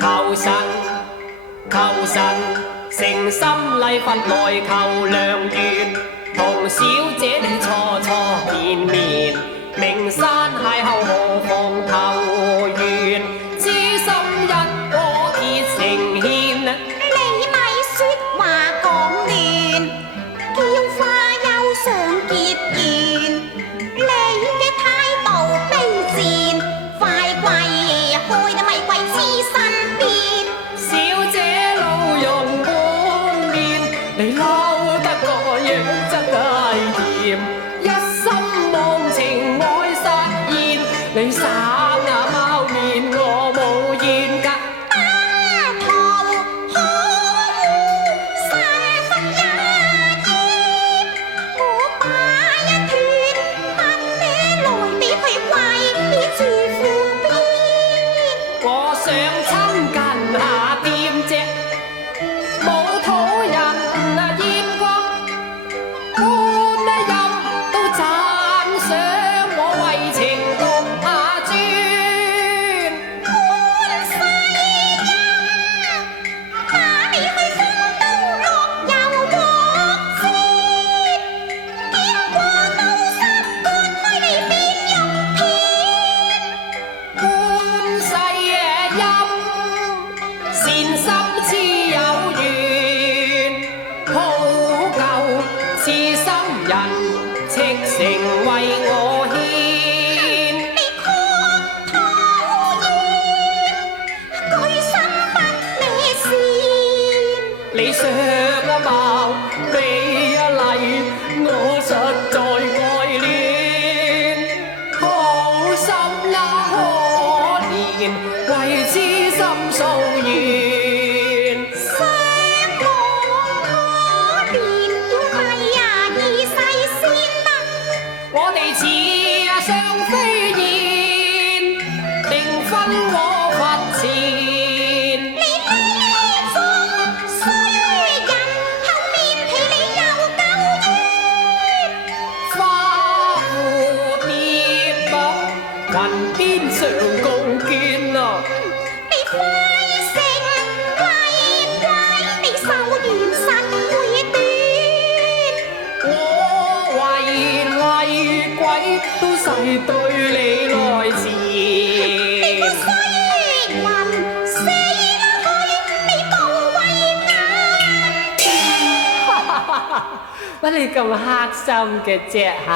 求神，求神，誠心禮佛來求良緣，同小姐你初初見面，名山邂逅何妨投緣，知心一顆鐵成牽。你咪説話講亂，叫花休想結緣，你嘅態度卑賤，快跪開得咪跪黐身邊。小姐老容滿面，你嬲得個樣真係甜，一心忘情愛撒煙，你生啊貓面我冇怨㗎。我想親近下店啫，冇討人啊厭過，觀音都讚賞我為情獨下專。觀世音，把你去荒島樂遊獲知，見過老濕官開你變肉片。觀世音，善心似有緣，好舊似心人，赤誠為我獻。你確討厭，居心不美善。你相啊貌，你啊麗，我實在愛戀。好心啦可憐，為痴心訴願。相望可憐，要咪以世先得。我哋似啊雙飛燕，定分我佛前。你呢種衰人，後面皮你又夠冤。花蝴蝶啊，雲邊上共見啊！你快成貴貴，你壽元實會短。我為厲鬼都誓對你來你個纏。衰人，死啦去！你無謂眼。乜你咁黑心嘅啫嚇？